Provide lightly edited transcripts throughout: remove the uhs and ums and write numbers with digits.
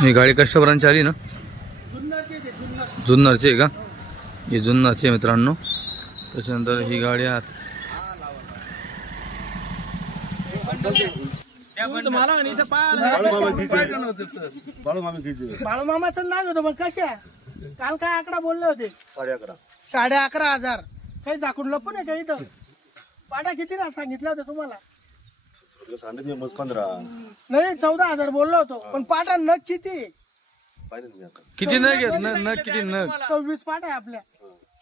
ही गाडी कस्टमरांची आली ना, जुन्नरची आहे का? ही जुन्नरची आहे मित्रांनो. त्याच्यानंतर ही गाडी आत बाळूमामाचं नाव होतं. मग कशा काल काय आकडा बोलले होते? 11,500. काही झाकून लपून आहे का इथं? पाटा किती ना सांगितलं होतं तुम्हाला? 15 नाही 14,000 बोललो होतो. पण पाटा नग किती किती न घेत न किती न 26 पाटा आहे आपल्या.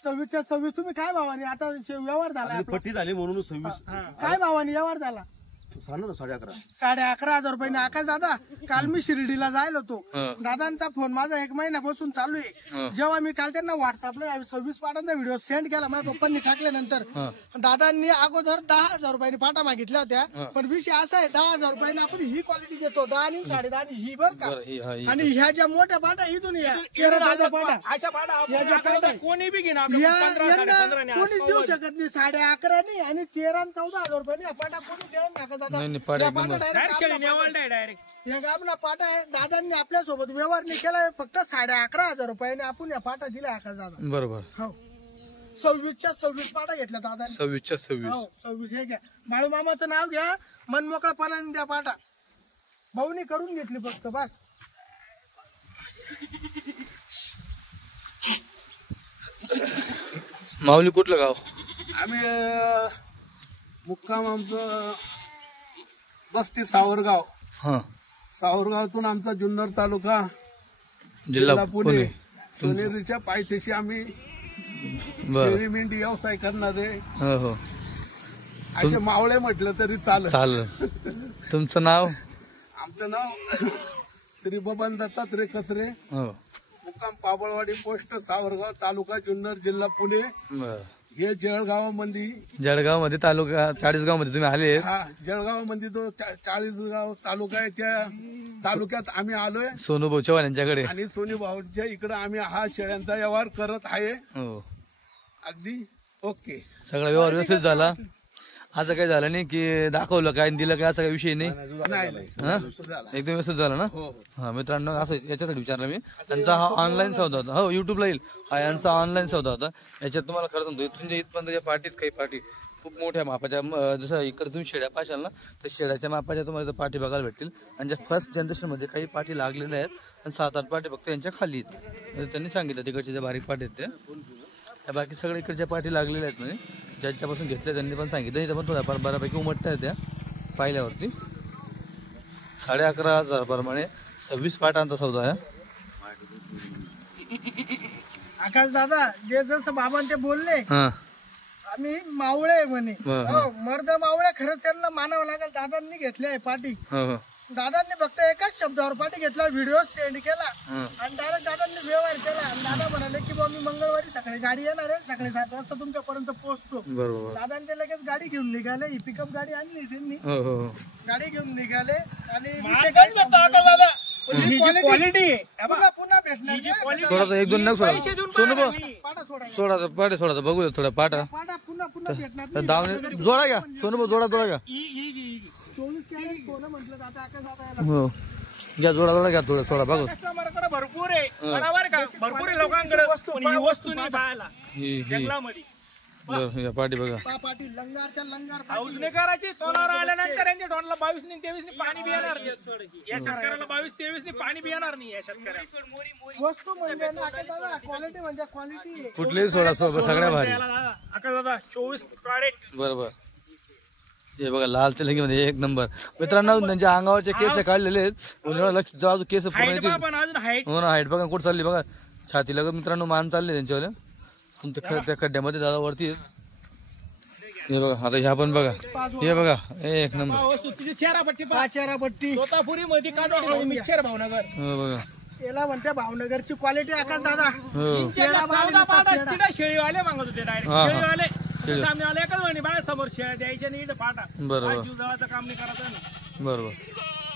26च्या 26 तुम्ही काय भावाने आता व्यवहार झाला? पट्टी झाली म्हणून 26. काय भावाने व्यवहार झाला? 11,500 रुपयाने. आकाश दादा, काल मी शिर्डीला जायला होतो. दादांचा फोन माझा 1 महिन्यापासून चालू आहे. जेव्हा मी काल त्यांना व्हॉट्सअपला 26 पाटांचा व्हिडिओ सेंड केला, माझ्या पप्पांनी टाकल्यानंतर दादांनी अगोदर 10,000 रुपयाने पाटा मागितल्या होत्या. पण विषय असा आहे, 10,000 रुपयाने आपण ही क्वालिटी देतो, 10 आणि 10.5 ही बर का. आणि ह्या ज्या मोठ्या पाटा इथून या 13,000 पाटा, या ज्या पाटा कोणी बी घेणार कोणीच देऊ शकत नाही 11,500 आणि 13 आणि 14,000 रुपयाने पाटा कोणी देणार नाही. पाटा पाटा आहे. दादांनी आपल्या सोबत व्यवहार नाही केला. फक्त 11,500 रुपयाने आपण या पाटा दिला आकाश दादा. बरोबर. हो 26च्या 26 पाटा घेतल्या दादा. 26च्या 26. 26 हे घ्या. बाळूमामाचं नाव घ्या, मनमोकळपणाने द्या पाटा. भाऊनी करून घेतली फक्त बस. माऊली कुठलं गाव? आम्ही मुक्काम आमचं बस्ती सावरगाव. सावरगावातून आमचा जुन्नर तालुका जिल्हा पुणे. सोनेरीच्या पायथ्याशी आम्ही शेळी मेंढी व्यवसाय करणारे. असे मावळे म्हटलं तरी चालेल. तुमचं नाव? आमचं नाव श्री बबन दत्तात्रय कचरे, मुक्काम पाबळवाडी, पोस्ट सावरगाव, तालुका जुन्नर, जिल्हा पुणे. हे जळगाव मध्ये तालुका 40गाव मध्ये तुम्ही आले. जळगाव मध्ये तो 40गाव तालुका आहे. त्या तालुक्यात आम्ही आलोय सोनूभाऊ चव्हाण यांच्याकडे. आणि सोनूभाऊच्या इकडे आम्ही हा शेळ्यांचा व्यवहार करत आहे. अगदी ओके. सगळा व्यवहार व्यवस्थित झाला. असं काही झालं नाही की दाखवलं काय दिलं काय, असा काही विषय नाही. एकदम व्यवस्थित झालं ना? हा मित्रांनो, असं याच्यासाठी विचारलं मी. त्यांचा हा ऑनलाईन सौदा होता. हो युट्यूबला येईल. हा यांचा ऑनलाईन सौदा होता. याच्यात तुम्हाला खरं सांगतो, तुमच्या इथपर्यंत या पार्टीत काही पार्टी खूप मोठ्या मापाच्या, जसं इकडे तुम्ही शेळ्या पाशाल ना, तर शेळ्याच्या मापाच्या तुम्हाला पाठी बघायला भेटतील. आणि ज्या फर्स्ट जनरेशन मध्ये काही पाठी लागलेल्या आहेत आणि 7-8 पाठी फक्त यांच्या खाली आहेत. त्यांनी सांगितलं तिकडच्या ज्या बारीक पाठी आहेत त्या, बाकी सगळ्या इकडच्या पाठी लागलेल्या आहेत. म्हणजे ज्यांच्यापासून घेतल्या त्यांनी पण सांगितलं. इथं पण थोड्याफार बऱ्यापैकी उमटत आहेत त्या पाहिल्यावरती. 11,500 प्रमाणे 26 पाटांचा सौदा आहे. आकाश दादा, जे जसं बाबा ते बोलले, आम्ही मावळे म्हणे, मर्द मावळे. खरंच त्यांना मानावं लागेल. दादांनी घेतले आहे पाठी. दादांनी फक्त एकाच शब्दावर पाठी घेतला, व्हिडिओ सेंड केला आणि डायरेक्ट दादांनी व्यवहार केला. आणि दादा म्हणाले की मी मंगळवारी सकाळी गाडी येणार आहे, सकाळी 7 वाजता तुमच्यापर्यंत पोहोचतो. दादांचे लगेच गाडी घेऊन निघाले. ही पिकअप गाडी आणली त्यांनी. गाडी घेऊन निघाले आणि क्वालिटी पुन्हा भेटणार. थोडा 1-2 नग सोडा बघूया थोडा पाटा. पुन्हा भेटणार. दावणे जोडा घ्या सोनूभाऊ, जोडा घ्या. 24 कॅरेट सोनं म्हटलं जातं आकाश दादा. हो घ्या, जोडा घ्या थोडा बघू. कस्टमरकडे भरपूर आहे, बरोबर का? भरपूर आहे लोकांकडे वस्तू नाही पाहायला जंगलामध्ये. पाठी बघा. पाठी लंगारच्या लंगार पाऊस नाही करायची. तोलावर आल्यानंतर यांच्या डोनला 22 आणि 23 पाणी बी येणार नाही. या शेतकऱ्याला 22-23 पाणी बी येणार नाही. या शेतकऱ्याला वस्तू म्हणजे क्वालिटी म्हणजे क्वालिटी. कुठलेही सोडा सगळ्या भारी. आकाश दादा 24 कॅरेट. बरोबर. हे बघा लाल तेलंगी मध्ये 1 नंबर. मित्रांनो, त्यांच्या अंगावरचे केस काढलेले आहेत. लक्ष जाऊ केस पूर्ण येतील. हो ना, हाईट बघा कुठं चालली बघा. छातीला मित्रांनो मान चालले त्यांच्यावाले. त्या खड्ड्यामध्ये दादा वरती. हे बघा आता ह्या पण बघा. हे बघा 1 नंबर. चेहरापट्टी तोतापुरी मध्ये काढून मिक्सर भावनगर. हो बघा. याला म्हणते भावनगरची क्वालिटी आकाश दादा. शेळीवाले मागत होते डायरेक्ट. शेळीवाले सामने आले एकच म्हणे बाय समोर शेळ्या द्यायच्या नाही पाटा. बरोबर. जीव जवळचं काम नाही करायचं. बरोबर.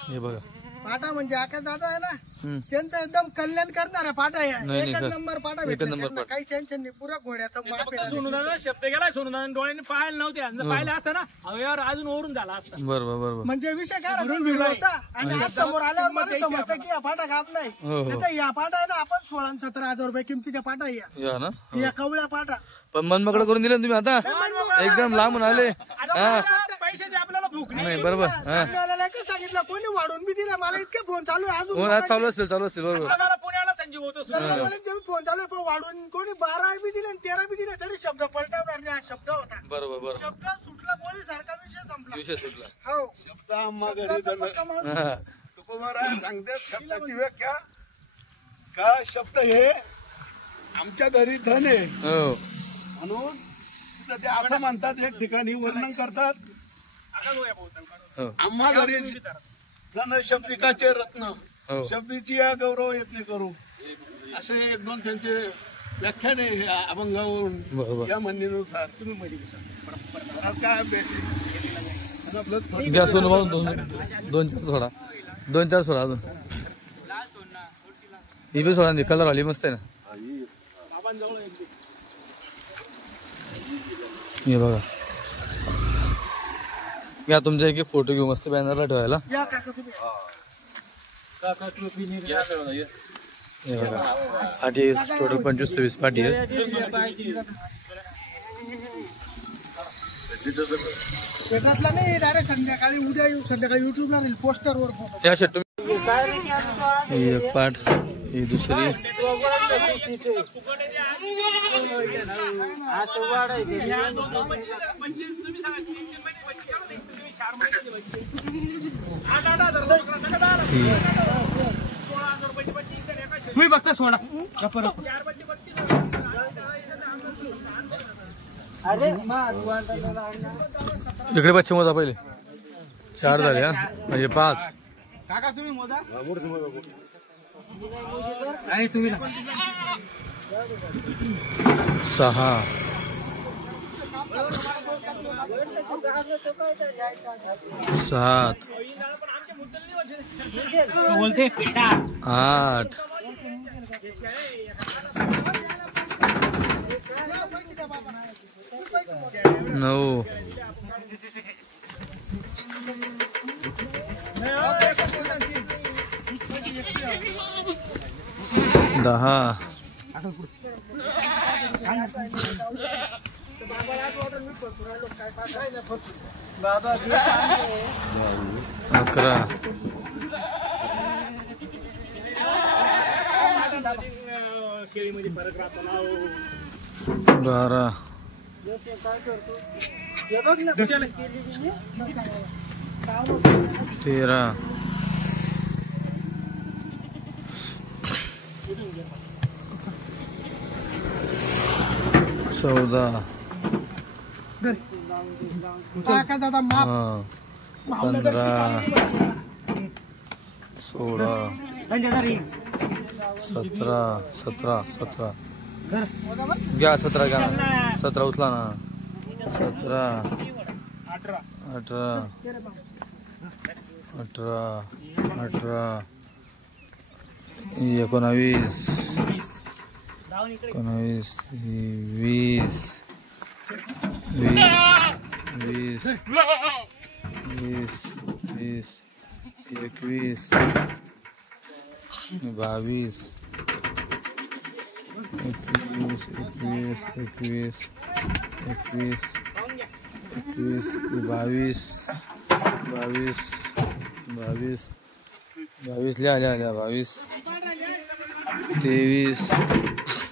हे बघा पाटा म्हणजे आकाश दादा आहे ना, हम्म. त्यांचा एकदम कल्याण करणारा पाटा आहे. नाही, एकच सर. नंबर पाटा एकच भेटला नंबर त्यांना. पाटा. काही टेन्शन नाही, पुरा घोड्याचा माप आहे. सोनूदादा शब्द गेला, सोनूदादा डोळ्यांनी पाहायला नव्हते, आणि जर पाहिलं असतं ना अवयावर अजून ओरून झाला असता. बरोबर बरोबर. म्हणजे विषय काय राहतो व्हिडिओचा, आणि आज समोर आल्यावर मला समजतं की हा पाटा काप नाही. हो हो नाहीतर या पाटा आहे ना, आपण 16-17 रुपये किमतीच्या पाटा आहे या. या ना. या कवळ्या पाटा. पण मनमोकळं करून दिलं ना तुम्ही आता, एकदम लांबून आले. हा पैशाची आपल्याला भूक नाही. नाही बरोबर. हा सामनेवाल्याला काय सांगितलं, कोणी वाढून बी दिला. मला इतके फोन चालू आहे हो, आज अजून. चालू असतील बरोबर. आम्हाला पुण्याला संजीव होतो फोन चालू आहे, पण वाढून कोणी 12 बी दिले आणि 13 बी दिले, तरी शब्द पलटवणार नाही. हा शब्द होता, बरोबर बरोबर. शब्द सुटला, बोली सारखा विषय संपला. विषय सुटला. हो, शब्द आम्हा घरी शब्दाचा जण पक्का माणूस. हा. तुकोबाराय सांगतात शब्दाची व्याख्या का शब्द हे आमच्या घरी धन आहे हो म्हणून तिथं ते असं म्हणतात, एक ठिकाणी वर्णन करतात, हो आम्हा घरी धन शब्दिकाचे रत्न, हो शब्दीची या गौरव येत करू, असे एक दोन त्यांचे व्याख्याने अभंगावरून बरोबर. या म्हणणीनुसार तुम्ही मध्ये आज काय अभ्यास आहे? आपलं थोडं गॅस दोन चार सोडा अजून. ही बी सोडा, कलर वाली मस्त आहे ना. हे बघा, या तुमचा एक फोटो घेऊ मस्त बॅनरला ठेवायला. या काका तुम्ही. हे बघा, पाठी टोटल 25-26 पाठी आहे. त्याच्यातला नाही, डायरेक्ट संध्याकाळी उद्या येऊ, संध्याकाळी युट्यूबला येईल पोस्टरवर फोटो. या शर्ट ही एक पाठ, ही दुसरी. तुम्ही फक्त सोडा. इकडे बच्चे मोजा पहिले. 4 झाले हा, म्हणजे 5. काका तुम्ही मोजा. आणि तुम्ही 6. 7. बोलते फेटा. 8. 9. 10. 11. शेळीमध्ये फरक राहतो ना. 12. 13. 14. काका दादा माप. 15. 16. 17. घ्या 17 घ्या ना. 17 उचला ना. 17. 18. 19. 20.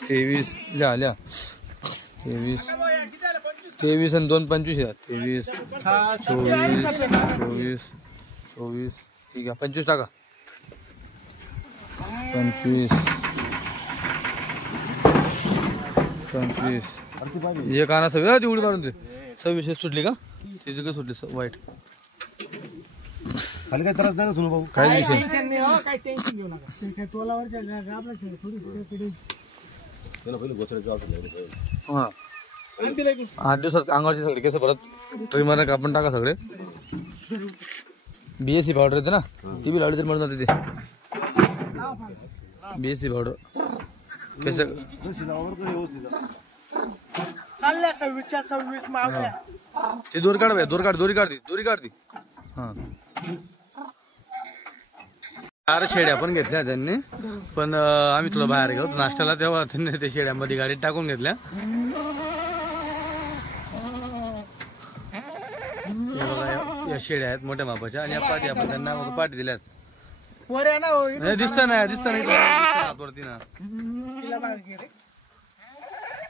22 लिहा 22. 23 लिहा 23 आणि 2 25 या. 23 24 ठीक आहे. 25 टाका. 25 हे काना सगळं ती उडी मारून दे. 26 सुटली का? तिची काय सुटली वाईट. खाली काही त्रास नाही ना सुनू भाऊ? काय विषय टेन्शन नाही हो, काही टेन्शन घेऊ नका. टोलावरच्या आपला थोडी हा 8 दिवसात अंगावरचे सगळे केस परत ट्रिमर कापून टाका सगळे. बीएससी पावडर येते ना ती बी लावली तर म्हणून जाते ते बीएससी पावडर कसं चालल्या 26 मावल्या ते दोरी काढ दोरी काढती हा 4 शेड्या पण घेतल्या त्यांनी पण आम्ही थोडं बाहेर गेलो नाश्त्याला तेव्हा त्यांनी त्या शेड्यामध्ये गाडीत टाकून घेतल्या या शेड्या आहेत मोठ्या मापाच्या आणि या पाठी आपण त्यांना पाठी दिल्यात वर आहे ना हो, इथं दिसत नाही वरती ना तिला बाहेर घे रे.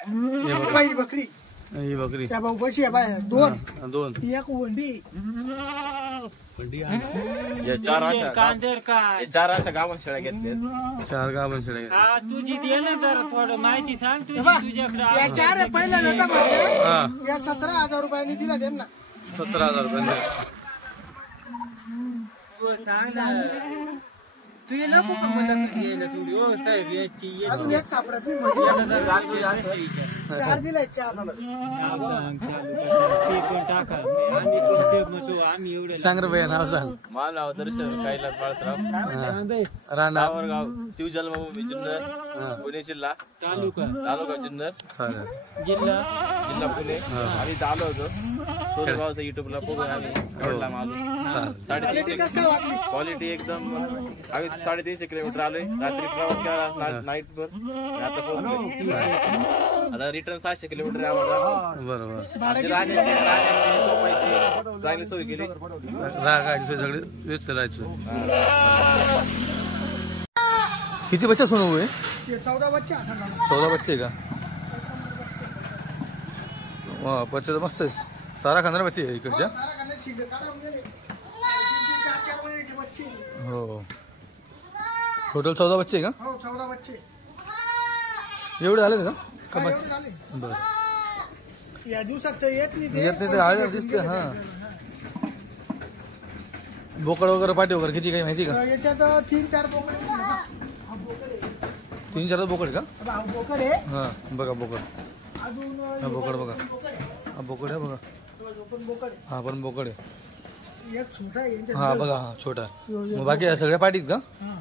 हे बघा, बाई बकरी ही बकरी त्या भाऊ कशी आहे बाय 2 2 एक वंडी या 4 अशा गावात शेळ्या घेतल्या 4 गाभण शेड्या घेतल्या. तुझी दे ना जरा थोडं माहिती सांग तुझी तुझ्याकडे या 4 आहे पहिल्या वेळा म्हणजे हा या 17,000 रुपयांनी दिला त्यांना 17,000 रुपये सांग ना तू ये नको का मला यायला थोडी हो साहेब याची अजून एक सापडत नाही मध्ये. 4 दिलाय 4 आम्ही एवढे सांग रे भैया नाव सांग माझं नाव दर्शन कैलास बाळसराव राणा सावरगाव शिवजन्मभूमी जुन्नर पुणे जिल्हा तालुका जुन्नर चालेल जिल्हा पुणे आम्ही इथं आलो होतो सोनगावचा युट्यूबला बघून आम्ही आवडला माणूस चालेल 350 काय वाटली क्वालिटी एकदम आम्ही 350 किलोमीटर आलोय रात्री प्रवास केला नाईट वर आता पोहोचलो आता रिटर्न 700 किलोमीटर आहे आम्हाला बरोबर राहण्याची झोपायची चांगली सोय केली गाडी सगळे व्यस्त राहायचं किती बच्चा सोनू हुए 14 बच्चे 14 बच्चे का वाह बच्चे तर मस्त आहे सारा खाणार बच्चे आहे इकडच्या हो टोटल 14 बच्चे आहे का हो 14 बच्चे एवढे झाले का हा, एवढे झाले. बरं या दिवसात तर येत नाही ते. येत नाही ते आले दिसते हा बोकड वगैरे पाठी वगैरे किती काही माहिती का याच्यात 3-4 बोकड आहेत. हा बोकड आहे. 3-4 बोकड का हा बोकड आहे हा बघा बोकड अजून हा बोकड बघा बोकड आहे. हा बोकड आहे बघा जो पण बोकड आहे. हा पण बोकड आहे एक छोटा आहे यांच्यात. हा बघा हा छोटा मग बाकी सगळ्या पाठीत का हा.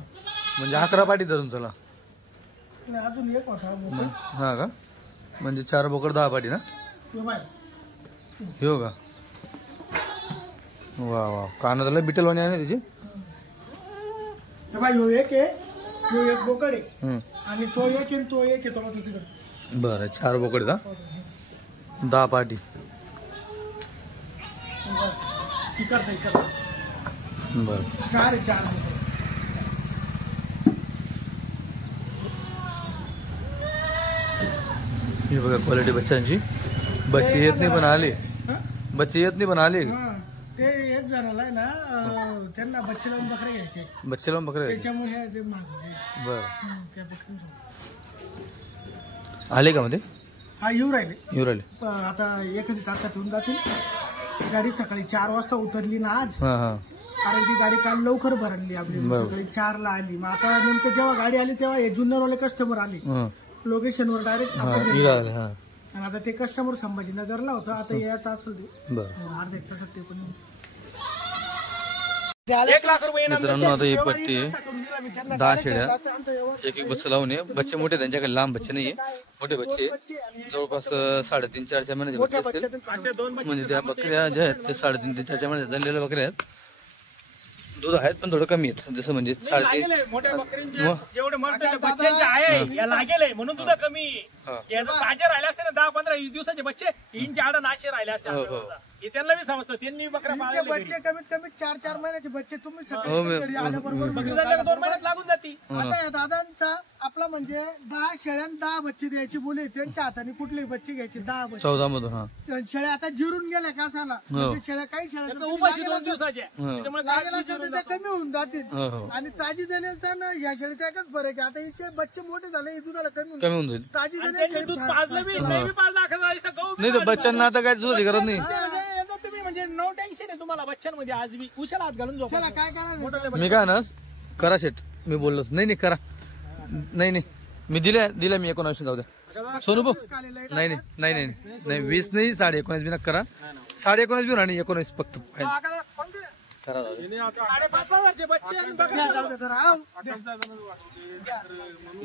म्हणजे 11 पाठीत धरून चला आणि अजून एक होता बोकड हा का म्हणजे 4 बोकड 10 पाठी ना तो बाय. हो का वा वा कानाला बिटलवाणी आहे ना त्याची हे बाय ह्यो एक आहे ह्यो एक बोकड आहे हम्म. आणि तो एक आहे आणि तो एक आहे तो बघा तिकडे बरं 4 बोकड का 10 पाठी इकडचा बरं 4 आहे 4 बोकड. ही बघा क्वालिटी बच्चांची बच्चे येत नाही पण आले हा? बच्चे येत नाही पण आले हा. ते एक जणाला आहे ना त्यांना बच्चे लावून बकरे घ्यायचे बच्चे लावून बकरे त्याच्यामुळे हे ते मागवले. बरं त्या बकऱ्यांसोबत. आले का मध्ये हा येऊ राहिले येऊ राहिले आता एखादी तासात येऊन जातील गाडी सकाळी 4 वाजता उतरली ना आज हा हा कारण ती गाडी काल लवकर भरली आपली बरोबर. सकाळी 4 ला आली मग आता नेमकं जेव्हा गाडी आली तेव्हा हे जुन्नरवाले कस्टमर आले हा लोकेशनवर डायरेक्ट हा इकडं आले हा आणि आता ते कस्टमर संभाजीनगरला होतं आता येत असेल ते बरं अर्धा 1 तासात ते पण 1 लाख रुपये इनाम. मित्रांनो आता ही पट्टी आहे 10 शेड्या व्यवस्थित एक बच्चा लावून आहे बच्चे मोठे त्यांच्याकडे लांब बच्चे नाहीये मोठे बच्चे आहे. जवळपास 3.5-4 महिन्याचे बच्चे असतील म्हणजे त्या बकऱ्या ज्या आहेत ते 3.5 ते 4 महिन्याच्या जनलेल्या बकऱ्या आहेत दूध आहेत पण थोडं कमी आहेत जसं म्हणजे 3.5 लागेलय, मोठ्या बकरींचे जेवढे मोठे बच्चे आहे या लागेलय म्हणून दुधा कमी हा. आहे. ताजे राहिले असते ना 10-15 दिवसाचे बच्चे इंच आड नाशे राहिले असते हो, आपल्या दुधात. हे त्यांना बी समजतं त्यांनी बकऱ्या तुमचे पाळलेल्या बच्चे घरी. कमीत कमी 4 महिन्याचे बच्चे तुम्ही हो, सकाळी घरी आल्याबरोबर बकरी झाल्या का 2 महिन्यात लागून जाती. आता या दादांचा आपला म्हणजे 10 शेळ्यां 10 बच्चे द्यायची बोली त्यांच्या हाताने कुठलेही बच्चे घ्यायचे 10 बच्चे 14 मधून हा शेळ्या आता जिरून गेल्या कासाला म्हणजे शेळ्या काही शेळ्या त्यांना उपाशी 2 दिवसाचे त्याच्यामुळे लागेल असेल तर त्या कमी होऊन जातील हो हो आणि ताजी जनेल तर ना या शेळीचा एकच फरक आहे आता हिचे बच्चे मोठे झाले हे दुधाला कमी होऊन कमी होऊन जाईल ताजी आणि जनेल त्यांनी दूध पाजलं बी नाही बी पाजलं अख्खा दिवसा गहू बी नाही तर बच्चांना आता काय दुधाची गरज नाही आता तुम्ही म्हणजे नो टेन्शन आहे तुम्हाला बच्चांमध्ये आज बी उशाला हात घालून झोपा त्याला काय करायला मोठं मी काय ना करा शेट मी बोललोच नाही करा नाही मी दिल्या मी 19 जाऊ द्या सोनू भाऊ नाही 20 नाही 19.5 बी नका करा 19.5 बी आणि 19 फक्त करा जाऊ दे. 5.5 वरचे बच्चे आणि बघा जाऊ दे जरा, आव.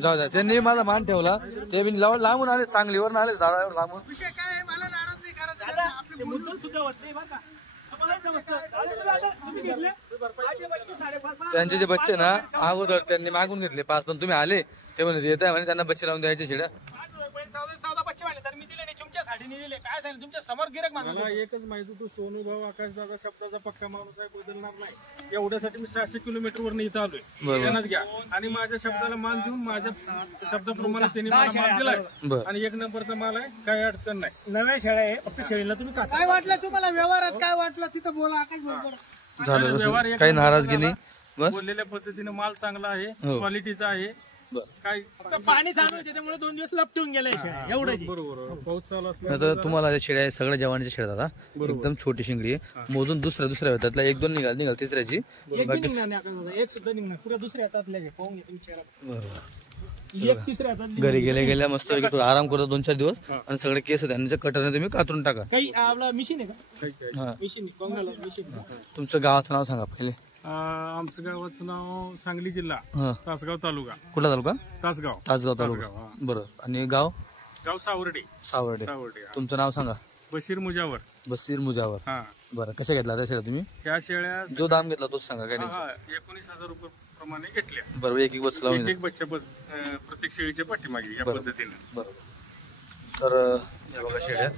जाऊ द्या. त्यांनी माझा मान ठेवला. ते बी लांबून आले, सांगलीवरून आले दादा लांबून. विषय काय आहे, मला नाराज नाही करायचं. आपली मुद्दल सुद्धा होत नाही बरं का. तुम्हाला समजतं. दादा, तुम्ही घेतले? माझे बच्चे 5.5. त्यांचे जे बच्चे ना अगोदर त्यांनी मागून घेतले 5, पण तुम्ही आले ते म्हणे येत आहे म्हणे त्यांना बच्चे लावून द्यायचे शिड्या. 14 बच्चे वाले तर मी दिले नाही, तुमच्यासाठी नाही दिले. काय सांगितलं तुमच्या समोर गिरक मागवलं. मला एकच माहिती, तू सोनू भाऊ आकाशदादा शब्दाचा पक्का माणूस आहे, बदलणार नाही. एवढ्यासाठी मी 600 किलोमीटरवर इथं आलोय. त्यांनाच घ्या आणि माझ्या शब्दाला मान देऊन माझ्या शब्दाप्रमाणे त्यांनी मला मान दिलाय बरं. आणि 1 नंबरचा माल आहे, काही अडचण नाही. नव्या शेळ्या आहे, फक्त शेळीला तुम्ही टाका. काय वाटलं तुम्हाला व्यवहारात, काय वाटलं तिथं बोला. आकाश बरोबर झालं व्यवहार तसं. एक काही नंबर नाराजगी झाला. नाही. बस बोललेल्या पद्धतीने माल चांगला आहे, हो. क्वालिटीचा आहे. बरं. काय फक्त पाणी चालू आहे त्याच्यामुळे 2 दिवस लपटून गेलाय शेळ्या एवढं. बरोबर, पाऊस चालू असला आता तुम्हाला जे शेळ्या आहे सगळ्या जवानीच्या शेळ्या दादा एकदम छोटी शिंगडी आहे. मोजून दुसऱ्या त्यातला 1-2 निघाल तिसऱ्याची. एक बी निघणार नाही आकाश, एक सुद्धा निघणार. पुऱ्या दुसऱ्या हातातल्या घे, पाहून घे तुम्ही चेहरा. बरोबर. एक तिसऱ्या हातात घरी गेल्या मस्त थोडा आराम करतो 2-4 दिवस आणि सगळे केस त्यांच्या कटरने तुम्ही कातरून टाका. काही आपला मिशीन आहे का? हा. Mission Bengal mission. तुमचं गावाचं नाव सांगा पहिले. आमचं गावाचं नाव सांगली जिल्हा, हा. तासगाव तालुका. कुठला तालुका? तासगाव तासगाव तालुका. हा. बरं. आणि गाव गाव सावर्डे. सावर्डे. हा. तुमचं नाव सांगा. बशीर मुजावर. बसीर मुजावर. हा. बरं. कशा घेतला त्या शेळ्या तुम्ही? त्या शेळ्या जो दाम घेतला तोच सांगा. काय नाही. 19,000 रुपये प्रमाणे घेतल्या. बरोबर. एक बस लावून एक बच्चा प्रत्येक शेळीच्या पाठीमागे या पद्धतीने. बरोबर. तर हे बघा शेळ्या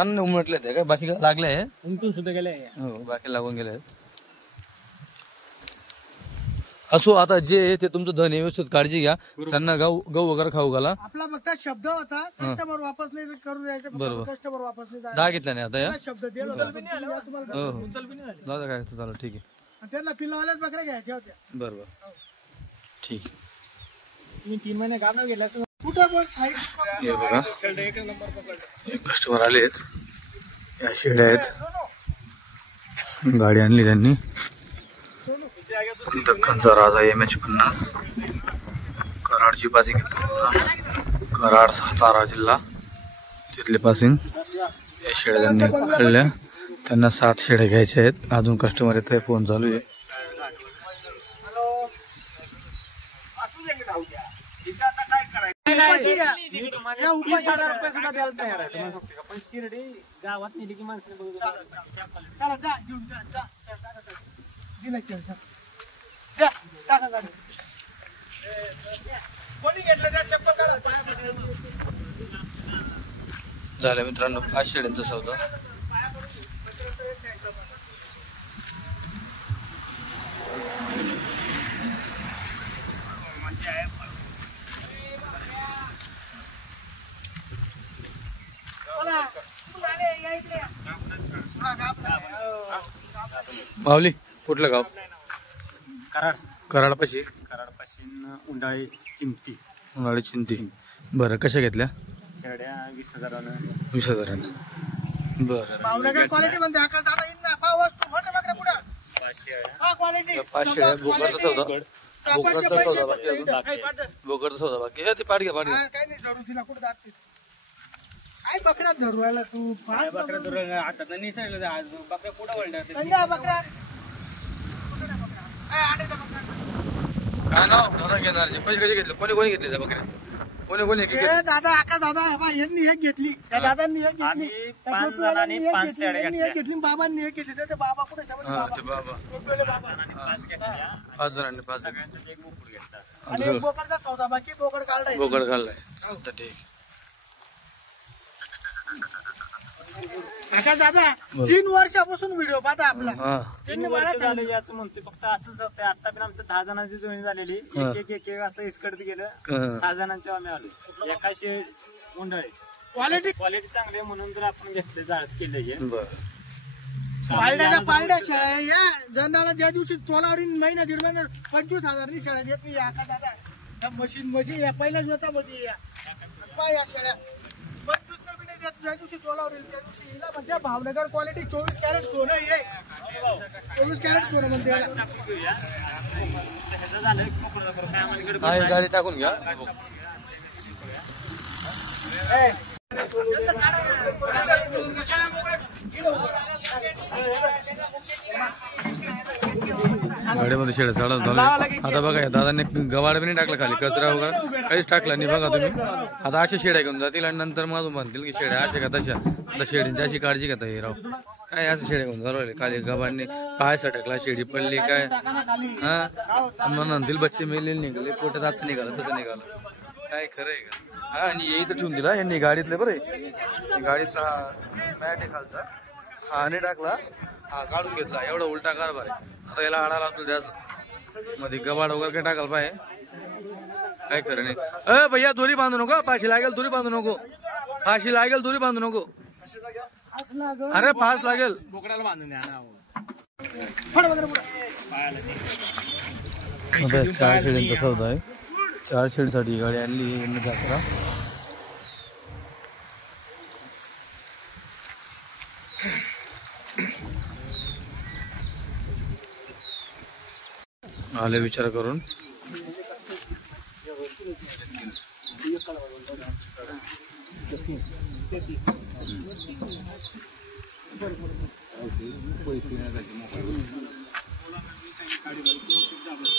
अन्न उमटले ते काय बाकी लागले आहे. उमटून सुद्धा गेलाय. हो बाकी लागून गेले आहेत. असो आता जे आहे ते तुमचं धन आहे, व्यवस्थित काळजी घ्या. त्यांना गहू वगैरे खाऊ घाला. आपला फक्त शब्द होता, कस्टमर वापस नाही करू द्यायचे. बरोबर. कस्टमर वापस नाही जायचं. 10 घेतला नाही आता या. शब्द दिला होता. तुम्हाला हो हो जाऊ द्या काय चालू ठीक आहे. त्यांना पिल्लावाल्याच बकऱ्या घ्यायच्या होत्या. बरोबर ठीक आहे. तुम्ही 3 महिने गाणं गेला असं. कुठं बोल साईड. हे बघा एक कस्टमर आले आहेत. या शेळ्या आहेत. गाडी आणली त्यांनी. दख्खनचा राजा MH50, कराडची पासिंग 50, कराड सातारा जिल्हा तिथली पासिंग. या शेळ्या त्यांनी पकडल्या. त्यांना 7 शेळ्या घ्यायच्या आहेत. अजून कस्टमर येत आहे, फोन चालू आहे. या उपाशी 20,000 रुपये सुद्धा द्यायला तयार आहे. तुम्हाला सांगते का, पण शिर्डी गावात नेली की माणसाने बघू. चला जा घेऊन जा. दिला केलं सर. द्या टाका गाडी. कोणी घेतलं त्या चप्पल काढा पाया. झालं मित्रांनो 5 शेळ्यांचा सौदा. माऊली कुठलं गाव? कराड. कराडपाशी. कराडपासून उंडाळी चिमटी. उन्हाळी चिंती. बरं कशा घेतल्या? शेळ्या 20,000. 20,000. बरं. भावनगर क्वालिटी म्हणते आकाश दादा येईन ना. पहा वस्तू मोठे बकऱ्या पुढे. पहा क्वालिटी. 5 शेळ्या. बोकडचा सौदा. बोकडचा सौदा बाकी अजून. बोकडचा सौदा बाकी. हे ते पाठ घ्या. काय नाही धरू तिला कुठे जाते. काय बकऱ्या धरवायला तू. बकऱ्या आता नाही सांगितलं आज बकऱ्या पुढे वळल्या. संध्या बकऱ्या. काय नाव दादा घेणार? पैसे कसे घेतले? कोणी घेतले त्या बकऱ्या? कोणी ए दादा आकाश दादा बा यांनी एक घेतली. त्या दादांनी एक घेतली. त्या 5 गोपीवाल्यांनी जणांनी एक 5 घेतली. शेळ्या यांनी एक घेतली. बाबांनी एक घेतली. ते बाबा कुठे हा ते बाबा. गोपीवाले बाबा. 5 जणांनी 5 आणि एक बोकडचा सौदा बाकी. बोकड काढलाय. बोकड खाल्लाय. चालतं ठीक. आकाश दादा 3 वर्षापासून व्हिडिओ पाहता आपला. हा 3 वर्ष झाले याचं म्हणते. फक्त असंच होतं. आता पण आमचं 10 जणांची जॉईन झालेली. एक असं इसकडत गेलं. 6 जणांच्या आम्ही आलो. एका शेळ उंडाळी. क्वालिटी चांगली आहे म्हणून जर आपण घेतलं जाळच केलं. बरं. पाळड्या शेळ्या या जनाला ज्या दिवशी तोलावर महिना 1.5 महिना 25,000 शेळ्या देत नाही. आकाश दादा या मशीन या पहिल्या जोतामध्ये या पहा या शेळ्या 25 नवीन देत. ज्या दिवशी तोलावर येईल त्या दिवशी हिला म्हणजे भावनगर क्वालिटी 24 कॅरेट सोनं ये. 24 कॅरेट सोनं म्हणते याला. हा गाडी टाकून घ्या. गाडीमध्ये शेड चालू झालं. आता बघा दादांनी गवाड बी नाही टाकला खाली, कचरा वगैरे काहीच टाकला नाही बघा तुम्ही. आता अशा शेड्या घेऊन जातील आणि नंतर मग म्हणतील की शेड्या अशा का तशा. आता शेडींची अशी काळजी घेता हे राव. काय असं शेड्या घेऊन जाऊ खाली, गवाडने काय सटकला, शेडी पडली काय हा मग म्हणतील बच्चे मेले निघाले, पोटात असं निघालं तसं निघालं. काय खरं आहे का. हा आणि हे इथं ठेवून दिला यांनी गाडीतले बरं. गाडीचा मॅट आहे खालचा, हा नाही टाकला, हा काढून घेतला. एवढा उलटा कारभार आहे. आता याला आडा लावतो द्यास मध्ये गबाड वगैरे काय टाकाल पाहिजे. काय खरं नाही. अ भैया दोरी बांधू नको, फाशी लागेल दोरी बांधू नको, फाशी लागेल दोरी बांधू नको. अरे फास लागेल. बोकडाला बांधून द्या ना. 4 शेळ्यांचा सौदा आहे. 4 शेळीसाठी गाडी आणली जात्रा. आले विचार करून.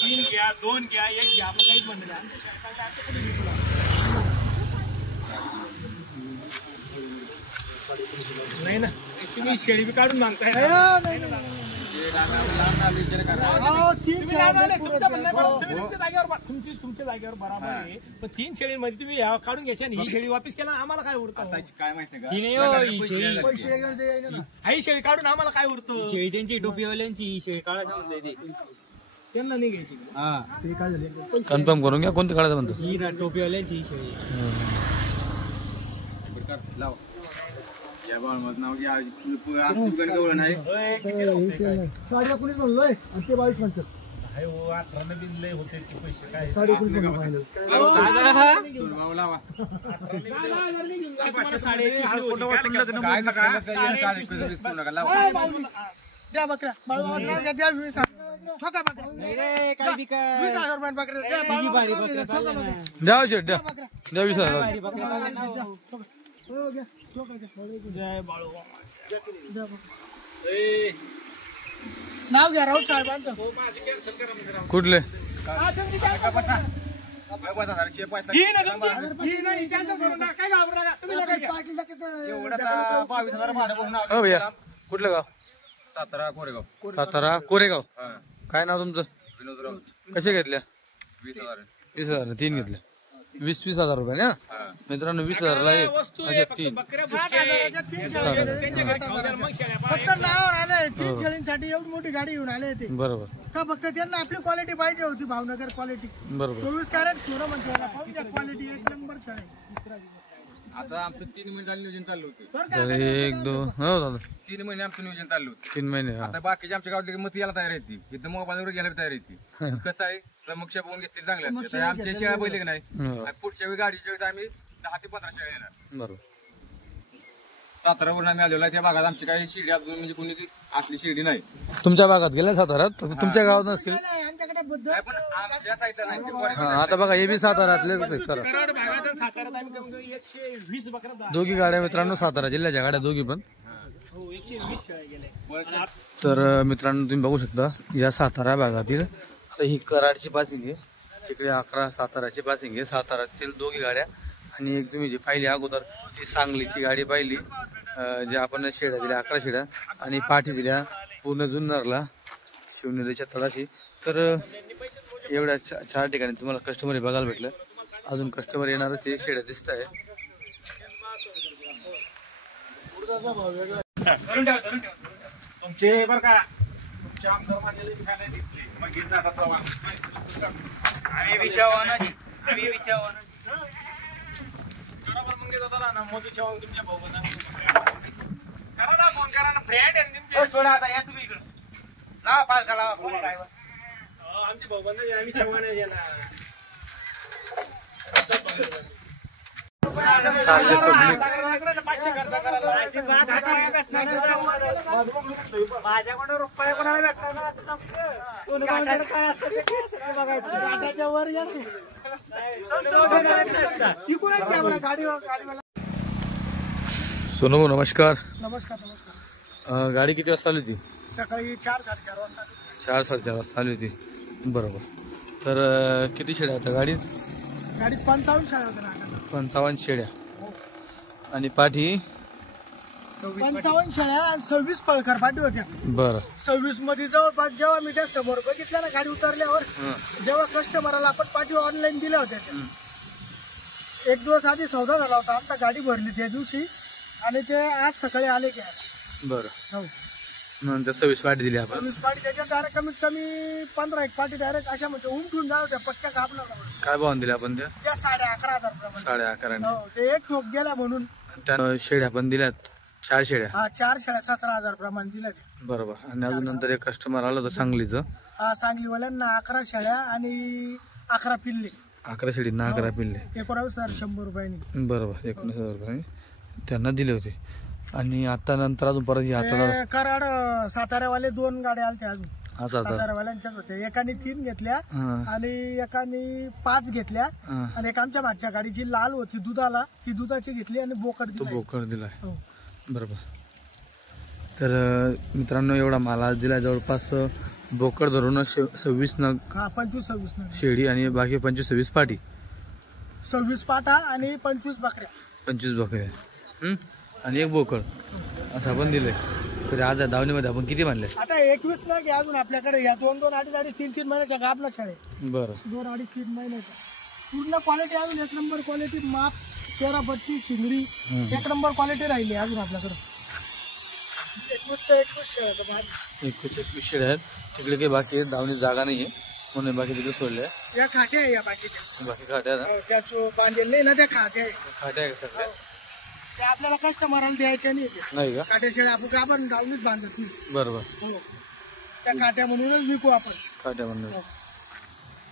तीन घ्या, 2 घ्या, 1 घ्या, आपलं काहीच बंद नाही. नाही ना तुम्ही शेळी बी काढून मागताय. तुमच्या जागेवर बरोबर आहे, पण 3 शेळीमध्ये तुम्ही काढून घ्यायच्या आणि ही शेळी वापस केला आम्हाला काय उरतं. काय माहिती ही शेळी काढून आम्हाला काय उरतं. शेळी त्यांची टोपीवाल्यांची शेळी काढायची त्यांना नाही घ्यायची. कन्फर्म करून घ्या कोणती काढायचं म्हणतो. ही ना टोपीवाल्यांची ही शेळी. द्या बकऱ्या, द्या 20 ठोका बकऱ्या. 20,000 रुपये बकऱ्या द्या शेट द्या द्या 20,000. नाव घ्या राऊत साहेबांचं. कुठले भैया कुठलं गाव. सातारा कोरेगाव. काय नाव तुमचं. कसे घेतल्या. 20,000 3 घेतल्या. 20,000 रुपये ना मित्रांनो. 20,000ला 1 अच्छा 3. फक्त नावावर आले 3 शेळींसाठी एवढी मोठी गाडी घेऊन आले ते. बरोबर का फक्त त्यांना आपली क्वालिटी पाहिजे होती, भावनगर क्वालिटी. बरोबर 24 कॅरेट सोनं म्हणजे क्वालिटी 1 नंबर शेळी. आता आमचं 3 महिने झाले नियोजन चाललं होतं. तर 1 2 हो दादा 3 महिने आमचं नियोजन चाललं होतं. 3 महिने. आता बाकीच्या आमच्या गावातली मत यायला तयार येते, इथं मोबाईलवर घ्यायला तयार येते. कसं आहे समक्ष पाहून घेतली चांगल्या. आमच्या शेळ्या पहिले की नाही, पुढच्या वेळी गाडीच्या वेळी आम्ही 10 ते 15 शेळ्या येणार. बरोबर. सातारावरून आम्ही आलेलो आहे. त्या भागात आमची काही शिर्डी अजून म्हणजे कोणी असली शिर्डी नाही. तुमच्या भागात गेल्या साताऱ्यात, तुमच्या गावात नसतील. पण आमच्या साईडला नाही. आता बघा हे बी साताऱ्यातलेच करा. कराड भागात आणि साताऱ्यात आम्ही कमी कमी 120 बकऱ्या. दोघी गाड्या मित्रांनो सातारा जिल्ह्याच्या गाड्या दोघी पण. 120 शेळ्या गेल्या. तर मित्रांनो तुम्ही बघू शकता या सातारा भागातील. आता ही कराडची पासिंग आहे, तिकडे 11 साताराची पासिंग आहे. साताऱ्यातील दोघी गाड्या आणि एक तुम्ही जी पाहिली अगोदर ती सांगलीची गाडी पाहिली, जे आपण शेड्या दिल्या 11 शेड्या आणि पाठी दिल्या पूर्ण जुन्नरला शिवनेरीच्या तळाशी. तर एवढ्या 4 ठिकाणी तुम्हाला कस्टमर बघायला भेटलं. अजून कस्टमर येणारच हे शेड्या दिसत आहे. तुमचे बरं का तुमचे आमदार मानलेले मग घेतला आम्ही विचारवा बरोबर मग दादा ना मोदी चव्हाण तुमच्या भाऊ करा ना फोन करा ना फ्रेंड आहे तुमचे. सोडा आता या तुम्ही इकडं ना पाल काढा फोन ड्रायव्हर. आमचे भाऊ बंद आम्ही चव्हाण आहे ना. माझ्याकडे रुपये कोणाला भेटणार. सोनू नमस्कार. नमस्कार. गाडी किती वाजता आली होती. सकाळी 4-4:30 वाजता. 4-4:30 वाजता आली होती. बरोबर. तर किती शेळ्या होत्या गाडीत? गाडीत 55 शेळ्या होत्या ना. 55 शेळ्या. आणि पाठी 55 शेळ्या आणि 26 पळकर पाठी होत्या. बरं. 26 मध्ये जवळपास जेव्हा मी त्या समोर बघितल्या ना गाडी उतरल्यावर, जेव्हा कस्टमरला आपण पाठी ऑनलाईन दिल्या होत्या, एक दिवस आधी सौदा झाला होता आमचा, गाडी भरली त्या दिवशी आणि ते आज सकाळी आले की. बरं. हो. नंतर 26 पाठी दिली आपण. 26 पाठी त्याच्यात डायरेक्ट कमीत कमी 15 एक पाठी डायरेक्ट अशा म्हणजे उमटून जाऊ त्या पट्ट्या कापणार. काय भाव दिले आपण त्या? 11,500 रुपये. 11,500. हो, ते एक ठोक गेला म्हणून. त्या शेळ्या पण दिल्यात 4 शेळ्या. हा, 4 शेळ्या 17,000 प्रमाणे दिल्या ते. बरोबर. आणि अजून नंतर एक कस्टमर आलं होतं सांगलीचं. हा, सांगलीवाल्यांना 11 शेळ्या आणि 11 पिल्ले. 11 शेळींना 11 पिल्ले. 19,100 रुपयांनी. बरोबर. 19,000 रुपयांनी त्यांना दिले होते. आणि आता नंतर अजून परत ते कराड साताऱ्यावाले 2 गाड्या आलत्या अजून. असं साताऱ्यावाल्यांच्याच होत्या. एकाने 3 घेतल्या आणि एकाने 5 घेतल्या आणि एक आमच्या मागच्या गाडीची लाल होती दुधाला, ती दुधाची घेतली आणि बोकड दिलाय. हो. बरोबर. तर मित्रांनो एवढा माल आज दिला. जवळपास बोकड धरून 26 नग 25-26 नग शेळी आणि बाकी 25-26 पाठी. 26 पाटा आणि 25 बकऱ्या. 25 बकऱ्या आणि एक बोकड असं आपण दिलंय. तरी आज दावणीमध्ये आपण किती मानले? आता 21 नग आहे अजून आपल्याकडे. या 2-2, 2.5, 3-3 महिन्याच्या गाभला शाळे. बरं. 2, 2.5, 3 महिन्याच्या पूर्ण क्वालिटी अजून एक नंबर क्वालिटी. माप 13 बत्ती चिंगडी एक नंबर क्वालिटी राहिली अजून आपल्याकडे. 21 शेळ्या आहेत तिकडे. काही बाकी दावणी जागा नाहीये म्हणून बाकी तिकडे सोडल्या. या खाट्या आहे, या बाकीच्या बाकी खाट्या त्या बांधलेल्या नाही ना, त्या खाट्या आहे. खाट्या आहे सगळ्या. त्या आपल्याला कस्टमरला द्यायच्या नाही. नाही का? खाट्या शेळ्या आपण दावणीच बांधत नाही. बरोबर. हो, त्या खाट्या म्हणूनच विकू आपण. खाट्या म्हणून.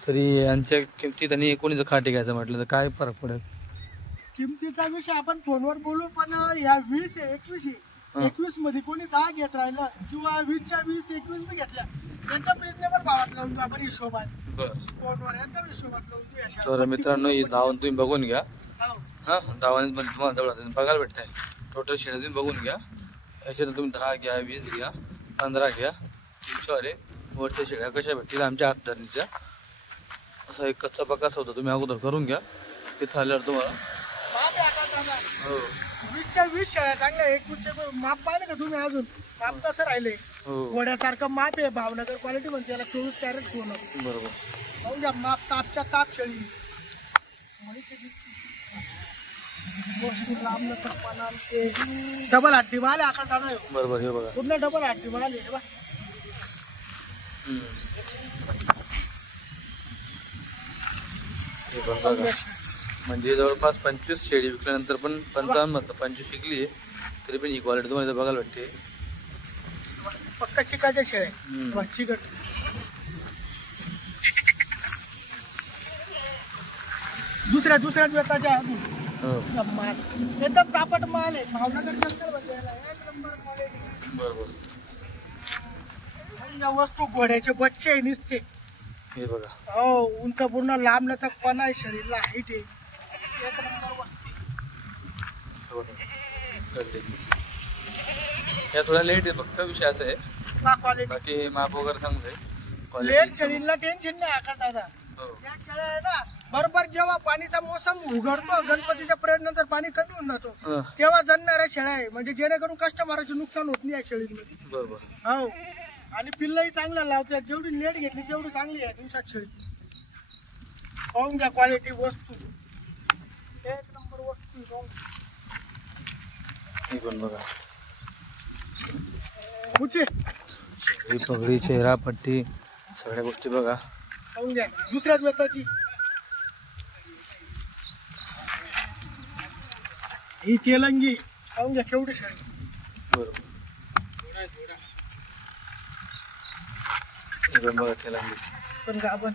तरी यांच्या किमतीत आणि कोणी खाटे घ्यायचं म्हटलं तर काय फरक पडेल? किमतीचा विषय आपण फोनवर बोलू, पण या 20 आहे 21 मध्ये कोणी 10 घेत राहिलं किंवा 20च्या 20 21 बी घेतल्या, एकदम रिजनेबल भावात लावून देऊ आपण हिशोबात. फोनवर एकदम हिशोबात लावून देऊ. तर मित्रांनो ही धावून तुम्ही बघून घ्या. हो. हा, धावाने पण तुम्हाला जवळ बघायला भेटत आहे. टोटल शेळ्या तुम्ही बघून घ्या. याच्यात तुम्ही 10 घ्या, 20 घ्या, 15 घ्या. तुमच्यावाले वरच्या शेळ्या कशा भेटतील आमच्या हातधरणीच्या. असा एक कच्चा पक्का होता तुम्ही अगोदर करून घ्या. तिथं आल्यावर तुम्हाला 20च्या 20 शेळ्या चांगल्या. 21चे माप पाहिलं का तुम्ही? अजून माप कसं राहिले? घोड्यासारखं माप आहे. भावनगर क्वालिटी म्हणते त्याला. 24 कॅरेट सोनं. बरोबर. पाहून घ्या माप. तापच्या ताप शेळी. डबल हड्डी माल आहे आकाश दादा. बरोबर. हे बघा पूर्ण डबल हड्डी माल आहे. हे पण बघा. म्हणजे जवळपास 25 शेळी विकल्यानंतर पण 55 म्हणतो 25 विकली तरी पण ही क्वालिटी तुम्हाला बघायला भेटते. पक्का चिकाच्या शेळ्या. चिकट दुसऱ्या वेताच्या माल एकदम तापट माल आहे. भावनगर जंगल म्हणजे एक नंबर क्वालिटी. बरोबर. वस्तू घोड्याचे बच्चे आहे नुसते. हे बघा. हो, उंच पूर्ण लांब लचकपणा आहे. शरीरला हाईट आहे. एक नंबर वस्तू. या थोडा लेट आहे फक्त. विषय असं आहे क्वालिटी. बाकी माप वगैरे चांगलं आहे. लेट शरीरला टेन्शन नाही आकाश दादा. या शेळ्या आहे ना, बरोबर जेव्हा पाणीचा मोसम उघडतो, गणपतीच्या परेड नंतर पाणी कमी होऊन जातो, तेव्हा जणणाऱ्या शेळ्या आहे. म्हणजे जेणेकरून कस्टमरचे नुकसान होत नाही या शेळीमध्ये. बरोबर. हो, आणि पिल्लही चांगला लावतात. जेवढी लेट घेतली तेवढी चांगली आहे दिवसात शेळी. पाहून घ्या क्वालिटी वस्तू. एक नंबर वस्तू. हे पण बघा. उचे ही पगडी, चेहरा पट्टी, सगळ्या गोष्टी बघा. पाहून घ्या. दुसऱ्याच वेताची ही तेलंगी. पाहून घ्या केवढी शेळी. बरोबर. हे पण बघा तेलंगी. पण गाभण.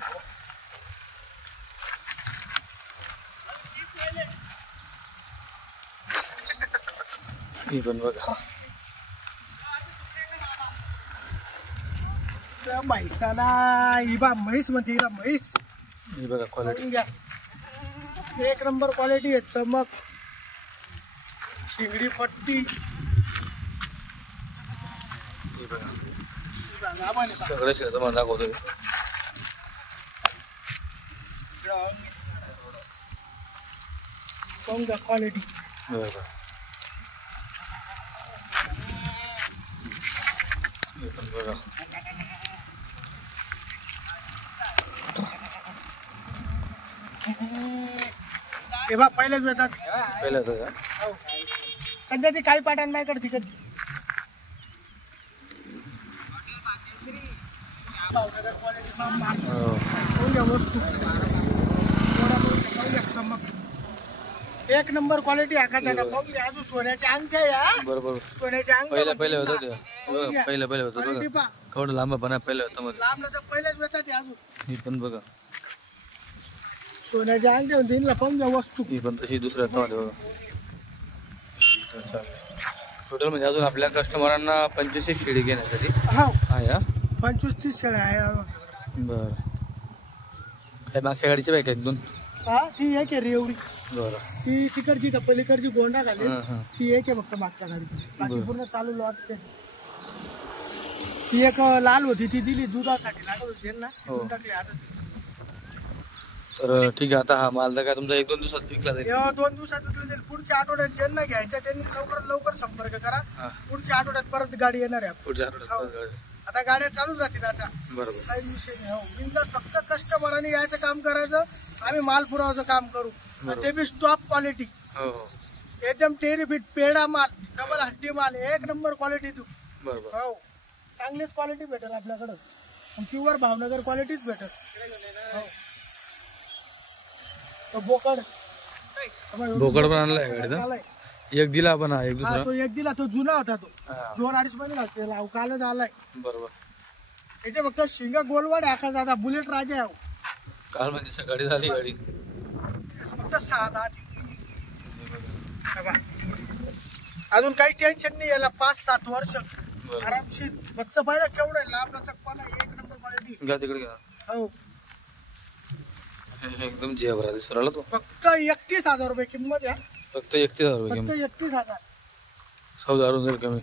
ही पण बघा. म्हैसाला ही बा म्हैस म्हणते. हिला म्हैस. ही बघा क्वालिटी. घ्या. एक नंबर क्वालिटी आहे. चमक, शिंगडी पट्टी. ही बघा. सगळं शेत तुम्हाला दाखवतोय. क्वालिटी बरं हे पण बघा. हे बघ पहिलेच येतात. पहिलं होतं का? सध्या ती काही पाठांना नाही करते कधी. वस्तू एक नंबर क्वालिटी अजून सोन्याच्या अंगठ्या या बरोबर. सोन्याच्या पहिलं होतं ते. पहिलं होतं बघा. थोडं लांब पण पहिलं होतं मध्ये. लांब तर पहिलेच येतात अजून. ही पण बघा. सोन्याच्या अंगठ्या दिला पण वस्तू. ही पण तशी दुसऱ्या हातामध्ये बघा. टोटल म्हणजे अजून आपल्या कस्टमरांना 25 शेळी घेण्यासाठी हो आहे. हा 25-30 शेळ्या आहे. बरं. काय मागच्या गाडीची बाईक आहेत 2? हा ती एक आहे रेवडी. बरं. ती तिकडची का पलीकडची गोंडा घाली हां. ती एक आहे फक्त मागच्या गाडी. बाकी पूर्ण चालू लॉट. ती एक लाल होती ती दिली दुधासाठी लागत होती ना. तर ठीक आहे. आता हा माल तर काय तुमचा 1-2 दिवसात विकला जाईल. 2 दिवसात जाईल. पुढच्या आठवड्यात ज्यांना घ्यायचं त्यांनी लवकर संपर्क करा. पुढच्या आठवड्यात परत गाडी येणार आहे. पुढच्या आठवड्यात आता गाड्या चालूच राहतील. आता बरोबर. काही विषय नाही. हो बिनधास्त फक्त कस्टमरांनी यायचं काम करायचं. आम्ही माल पुरवायचं काम करू. ते बी स्टॉप क्वालिटी. हो एकदम टेरीफिट पेडा माल डबल हड्डी माल एक नंबर क्वालिटी. तू बरोबर. हो चांगलीच क्वालिटी भेटेल आपल्याकडं. प्युअर भावनगर क्वालिटीच भेटेल. बोकड बोकड पण आणलाय गाडीचा. एक दिला आपण. हा एक दुसरा. तो एक दिला. तो जुना होता. तो 2-2.5 महिने घालते. कालच आलाय. बरोबर. त्याचे फक्त शिंगा गोलवाड आका दादा बुलेट राजा आहे. काल म्हणजे सकाळी झाली गाडी. फक्त 6-10. अजून काही टेन्शन नाही याला. 5-7 वर्ष आरामशीर. बच्चा पाहिजे केवढं आहे. लांब लचकपणा एक नंबर क्वालिटी. घ्या तिकडे घ्या. हो एकदम जेवरा दिसू राहिला तो. फक्त 31,000 रुपये किंमत आहे. फक्त 31,000 रुपये फक्त किंमत. 31,000. सौदा होऊन जाईल कमी.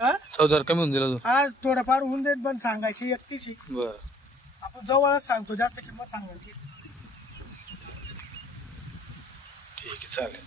हा सौदा कमी होऊन जाईल अजून. आज थोडंफार होऊन जाईल पण सांगायची 31. बरं. आपण जवळच सांगतो. जास्त किंमत सांगायची. ठीक आहे चालेल.